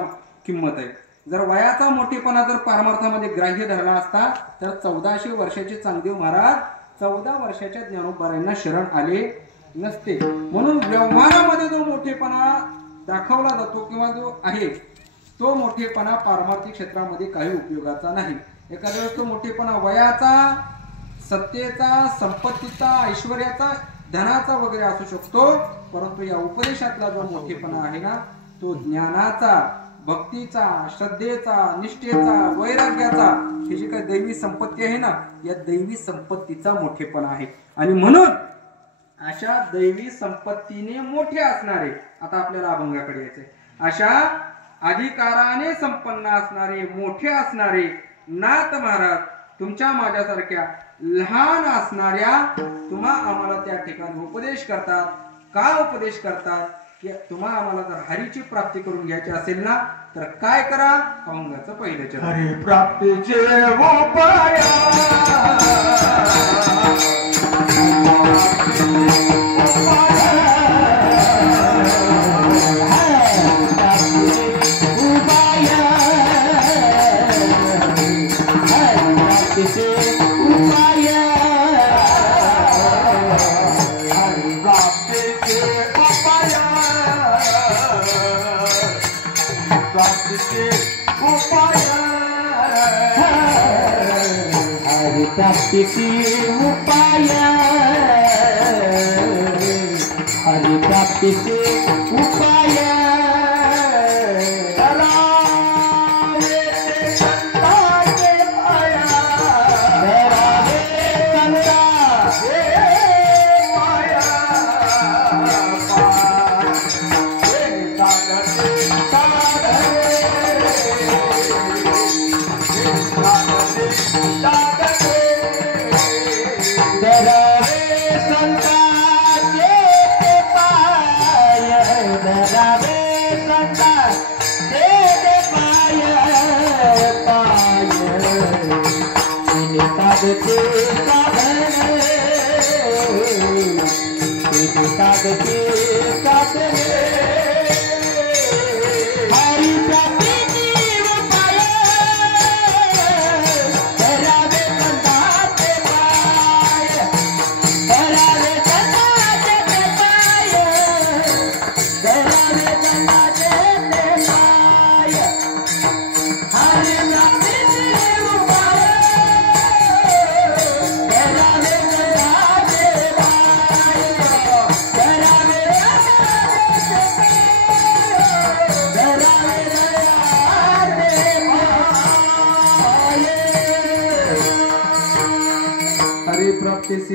किंमत आहे. जर वयाचा मोठेपणा जर पारमार्थामध्ये ग्राह्य धरला असता तर 1400 वर्षाचे चांगदेव महाराज 14 वर्षाच्या ज्ञानोबारायांना शरण आले नसते. म्हणून व्यवहारामध्ये जो मोठेपणा दाखवला जातो किंवा जो आहे तो मोठेपणा पारमार्थिक क्षेत्रामध्ये काही उपयोगाचा नाही. एखाद्या वेळेस तो मोठेपणा वयाचा, सत्तेचा, संपत्तीचा, ऐश्वर्याचा, धनाचा वगैरे असू शकतो, परंतु या उपदेशातला जो मोठेपणा आहे ना, तो ज्ञानाचा, भक्तीचा, श्रद्धेचा, निष्ठेचा, वैराग्याचा, ही जी काही दैवी संपत्ती आहे ना, या दैवी संपत्तीचा मोठेपणा आहे. आणि म्हणून अशा दैवी संपत्तीने मोठे असणारे, आता आपल्याला अभंगाकडे यायचंय, अशा अधिकाराने संपन्न असणारे, मोठे असणारे नाथ महाराज तुमच्या माझ्यासारख्या लहान असणाऱ्या तुम्हा आम्हाला त्या ठिकाणी उपदेश करतात. का उपदेश करतात? की तुम्हा आम्हाला जर हरीची प्राप्ती करून घ्यायची असेल ना, तर काय करा? अभंगाचं पहिलं चरण, हरी प्राप्तीचे उपाय प्राप्तीचे उपाय, हरी प्राप्तीचे उपाय,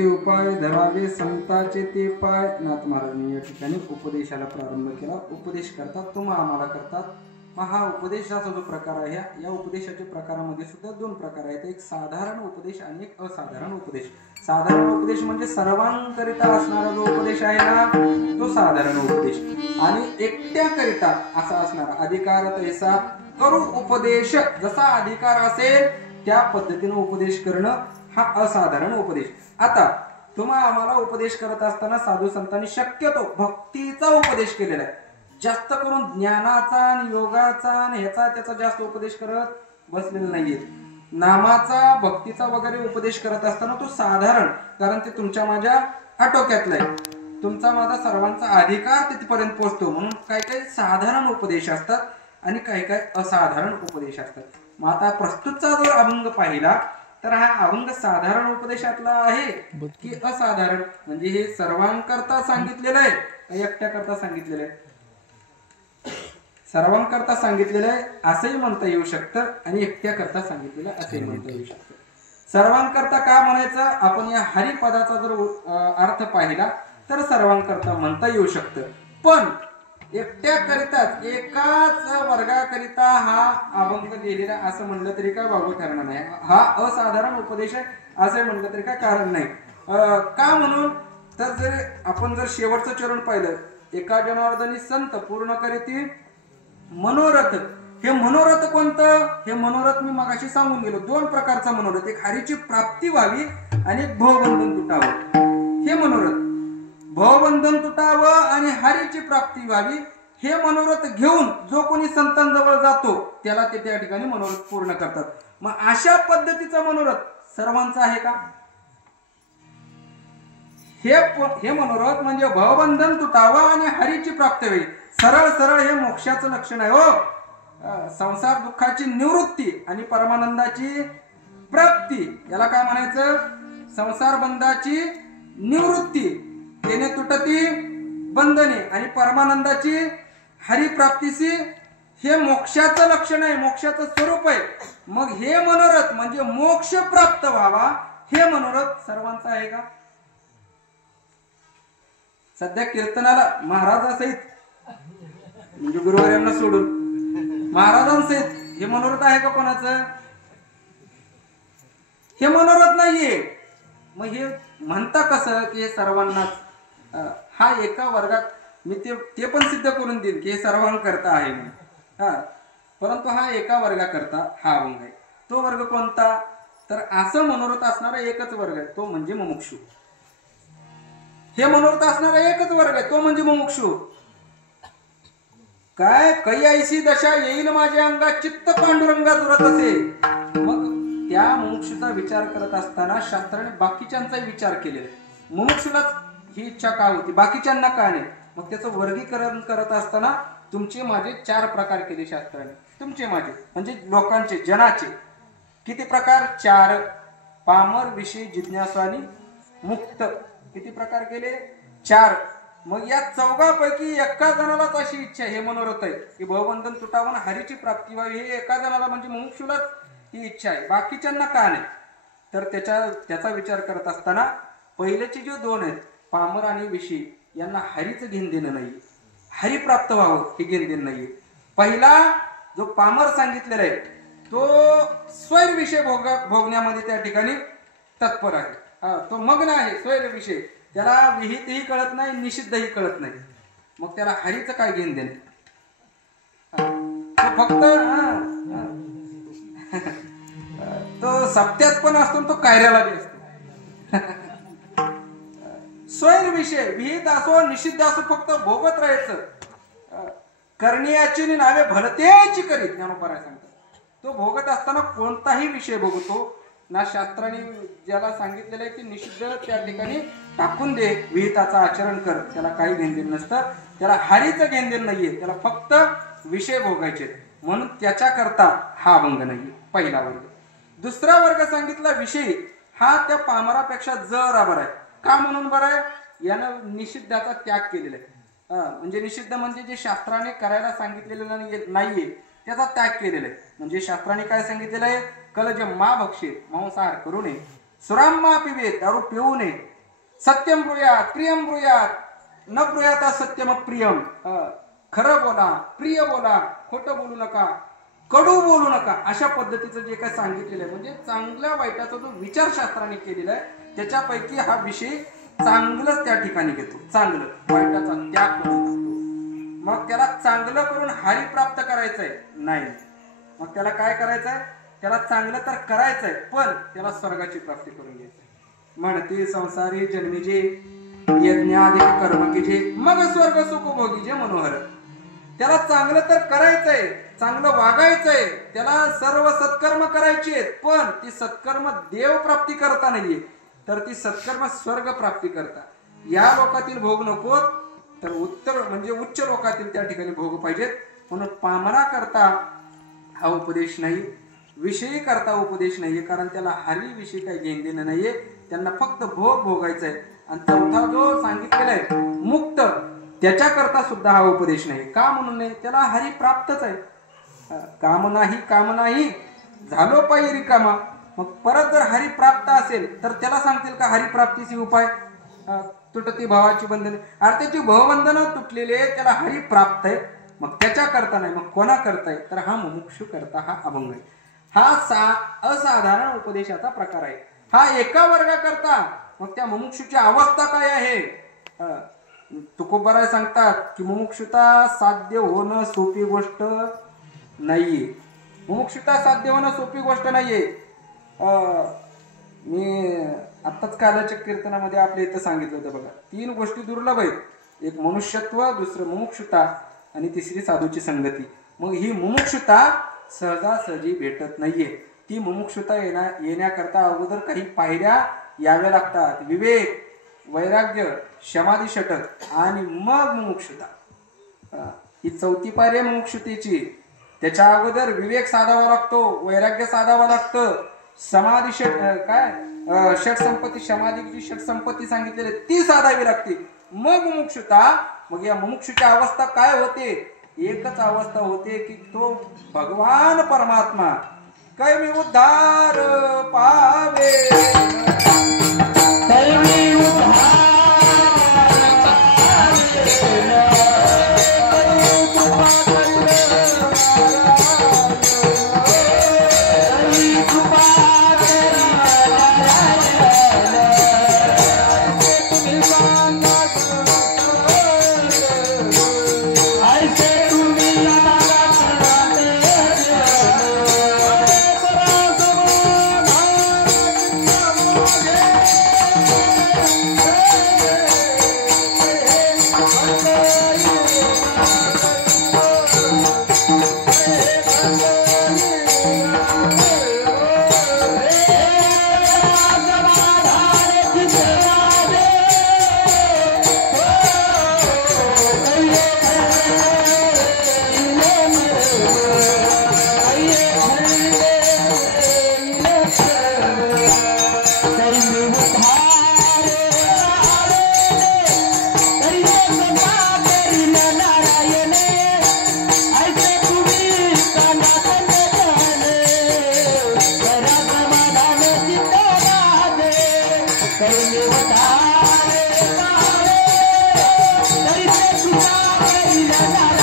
ऐसे उपाय धरावे संताचे ते पाय. नाथ महाराजांनी या ठिकाणी उपदेशाला प्रारंभ केला. उपदेश करतात, तुम्हा आम्हाला करतात. मग हा उपदेशाचा जो प्रकार आहे, या उपदेशाच्या प्रकारामध्ये सुद्धा दोन प्रकार आहेत. एक साधारण उपदेश आणि एक असाधारण उपदेश. साधारण उपदेश म्हणजे सर्वांकरिता असणारा जो उपदेश आहे ना, तो साधारण उपदेश. आणि एकट्याकरिता असा असणारा अधिकार तैसा करू उपदेश, जसा अधिकार असेल त्या पद्धतीने उपदेश करणं हा असाधारण उपदेश. आता तुम्हा आम्हाला उपदेश करत असताना साधू संतांनी शक्यतो भक्तीचा उपदेश केलेला आहे. जास्त करून ज्ञानाचा आणि योगाचा आणि ह्याचा त्याचा जास्त उपदेश करत बसलेला नाहीये. नामाचा भक्तीचा वगैरे उपदेश करत असताना तो साधारण, कारण ते तुमच्या माझ्या आटोक्यातला आहे. तुमचा माझा सर्वांचा अधिकार तिथपर्यंत पोहोचतो. म्हणून काही काही साधारण उपदेश असतात आणि काही काही असाधारण उपदेश असतात. मग आता प्रस्तुतचा जर अभंग पाहिला तर हा अभंग साधारण उपदेशातला आहे की असाधारण, म्हणजे हे सर्वांकरता सांगितलेलं आहे, एकट्याकरता सांगितलेलं आहे. सर्वांकरता सांगितलेलं आहे असंही म्हणता येऊ शकतं आणि एकट्याकरता सांगितलेलं असंही म्हणता येऊ शकतं. सर्वांकरता का म्हणायचं, आपण या हरिपदाचा जर अर्थ पाहिला तर सर्वांकरता म्हणता येऊ शकतं. पण एकट्याकरिताच एकाच वर्गाकरिता हा अभंग लिहिलेला असं म्हणलं तरी काय वावगं ठरणार नाही. हा असाधारण उपदेश आहे असं म्हणलं तरी काय कारण नाही. का म्हणून तर आपण जर शेवटचं चरण पाहिलं, एका जनार्दनी संत पूर्ण करीती मनोरथ. हे मनोरथ कोणतं, हे मनोरथ मी मगाशी सांगून गेलो. दोन प्रकारचा मनोरथ, एक हरीची प्राप्ती व्हावी आणि एक भवबंधन तुटावं. हे मनोरथ भवबंधन तुटावं आणि हरीची प्राप्ती व्हावी, हे मनोरथ घेऊन जो कोणी संतांजवळ जातो त्याला ते त्या ठिकाणी मनोरथ पूर्ण करतात. मग अशा पद्धतीचा मनोरथ सर्वांचा आहे का? हे मनोरथ म्हणजे भवबंधन तुटावं आणि हरीची प्राप्ती व्हावी. सरळ सरळ हे मोक्षाचं लक्षण आहे हो. संसार दुःखाची निवृत्ती आणि परमानंदाची प्राप्ती, याला काय म्हणायचं, संसार बंधाची निवृत्ती, तेने तुटती बंधने, आणि परमानंदाची हरिप्राप्तीशी, हे मोक्षाचं लक्षण आहे, मोक्षाचं स्वरूप आहे. मग हे मनोरथ म्हणजे मोक्ष प्राप्त व्हावा, हे मनोरथ सर्वांचा आहे का? सध्या कीर्तनाला महाराजासहित म्हणजे गुरुवार्यांना सोडून महाराजांसहित हे मनोरथ आहे का कोणाचं? हे मनोरथ नाहीये. मग हे म्हणता कसं की हे सर्वांनाच, हा एका वर्गात मी ते पण सिद्ध करून देईन की हे सर्वांकरता आहे म्हणून. परंतु हा एका वर्गाकरता हा अभंग आहे. तो वर्ग कोणता, तर असं मनोरथ असणारा एकच वर्ग आहे, तो म्हणजे मुमुक्षु. हे मनोरथ असणारा एकच वर्ग आहे, तो म्हणजे मुमुक्षु. काय कै ऐशी दशा येईल माझ्या अंगात, चित्त पांडुरंगा दुरत असे. मग त्या मुमुक्षुचा विचार करत असताना शास्त्राने बाकीच्यांचा विचार केलेला. मुमुक्षुलाच ही इच्छा का होती, बाकीच्यांना का नाही? मग त्याचं वर्गीकरण करत असताना तुमचे माझे 4 प्रकार केले शास्त्राने. तुमचे माझे म्हणजे लोकांचे, जनाचे किती प्रकार? 4. पामर, विषय, जिज्ञासू आणि मुक्त. किती प्रकार केले? 4. मग या 4पैकी एका जणालाच अशी इच्छा, हे मनोरथ आहे की भवबंधन तुटावून हरीची प्राप्ती व्हावी, हे एका जणाला म्हणजे मुमुक्षुलाच ही इच्छा आहे, बाकीच्यांना का नाही? तर त्याचा विचार करत असताना पहिल्याचे जे 2 आहेत, पामर आणि विषय, यांना हरीचं घेण देणं नाही, हरी प्राप्त व्हावं हे घेण देणं नाहीये. पहिला जो पामर सांगितलेला आहे तो स्वैर विषय भोगण्यामध्ये त्या ठिकाणी तत्पर आहे. तो मग्न आहे स्वैर विषय, त्याला विहितही कळत नाही, निषिद्धही कळत नाही. मग त्याला हरीचं काय घेण देणं? तो फक्त तो सप्त्यात पण असतो, तो कायऱ्याला बी असतो. स्वैर विषय विहित असो निषिद्ध असो फक्त भोगत राहायचं. करण्याची नावे भलतेची करीत ज्ञानोबा सांगतात. तो भोगत असताना कोणताही विषय भोगतो ना. शास्त्राने ज्याला सांगितलेलं आहे की निषिद्ध त्या ठिकाणी टाकून दे, विहिताचं आचरण कर, त्याला काही घेणदेण नसतं, त्याला हरीचं घेणदेण नाहीये, त्याला फक्त विषय भोगायचे. म्हणून त्याच्याकरता हा अभंग नाहीये, पहिला वर्ग. दुसरा वर्ग सांगितला विषयी, हा त्या पामरापेक्षा जरा बरा आहे. का म्हणून बरा आहे? यानं निषिद्धाचा त्याग केलेला आहे. म्हणजे निषिद्ध म्हणजे जे शास्त्राने करायला सांगितलेलं नाहीये त्याचा त्याग केलेला आहे. म्हणजे शास्त्राने काय सांगितलेलं आहे? कलज मा भक्षे, मांसाहार करू नये, सुराम मा पिवे, दारू पिऊ नये, सत्यम ब्रूयात प्रियम ब्रूयात न ब्रूयात सत्यम प्रियम, खरं बोला, प्रिय बोला, खोटं बोलू नका, कडू बोलू नका, अशा पद्धतीचं जे काय सांगितलेलं आहे म्हणजे चांगल्या वाईटाचा जो विचारशास्त्राने केलेला आहे त्याच्यापैकी हा विषय चांगलंच त्या ठिकाणी घेतो, चांगलं वाईटाचा त्याग करून असतो. मग त्याला चांगलं करून हरी प्राप्त करायचंय नाही, मग त्याला काय करायचंय, त्याला चांगलं तर करायचंय पण त्याला स्वर्गाची प्राप्ती करून घ्यायचंय. म्हणते संसारी जन्मीजे यज्ञादि कर्म कीजे मग स्वर्ग सुख भोगीजे मनोहर. त्याला चांगलं तर करायचंय, चांगलं वागायचंय, त्याला सर्व सत्कर्म करायचे, पण ती सत्कर्म देव प्राप्ती करता नाहीये तर ती सत्कर्म स्वर्ग प्राप्ती करता. या लोकातील भोग नको तर उत्तर म्हणजे उच्च लोकातील त्या ठिकाणी भोग पाहिजेत. म्हणून पामरा करता हा उपदेश नाही, विषयी करता उपदेश नाहीये, कारण त्याला हरी विषयी काही घेण देणं नाहीये, त्यांना फक्त भोग भोगायचा आहे. आणि चौथा जो सांगितलेला आहे मुक्त, त्याच्याकरता सुद्धा हा उपदेश नाही. का म्हणून नाही, त्याला हरी प्राप्तच आहे. काम नाही झालो पायी रिकामा. मग परत जर हरी प्राप्त असेल तर त्याला सांगतील का हरी प्राप्तीचे उपाय, तुटती भावाची बंधने, अरे त्याची भावबंधनं तुटलेली आहे, त्याला हरी प्राप्त आहे. मग त्याच्या करता नाही, मग कोणा करताय तर हा मुमुक्षु करता हा अभंग आहे. हा असाधारण उपदेशाचा प्रकार आहे. हा एका वर्गा करता, मग त्या मुमुक्षुची अवस्था काय आहे. तुकोबाराय सांगतात की मुमुक्षुता साध्य होणं सोपी गोष्ट नाहीये. मुमुक्षुता साध्य होणं सोपी गोष्ट नाहीये. मी आत्ताच कालाच्या कीर्तनामध्ये आपल्या इथं सांगितलं होतं बघा, 3 गोष्टी दुर्लभ आहेत. एक मनुष्यत्व, दुसरं मुमुक्षुता आणि तिसरी साधूची संगती. मग ही मुमुक्षुता सहजासहजी भेटत नाहीये. ती मुमुक्षुता येण्याकरता अगोदर काही पायऱ्या याव्या लागतात. विवेक, वैराग्य, समाधी षटक आणि मग मुमुक्षुता. ही 4थी पायरी आहे मुमुक्षुतेची. त्याच्या अगोदर विवेक साधावा लागतो, वैराग्य साधावा लागतं, समाधी षट संपत्ती, समाधीची षट संपत्ती सांगितलेली ती साधावी लागते, मग मुमुक्षुता. मग या मुमुक्षुची अवस्था काय होते, एकच अवस्था होते की तो भगवान परमात्मा कैमी उद्धार पावे, कैमी उद्धार Hare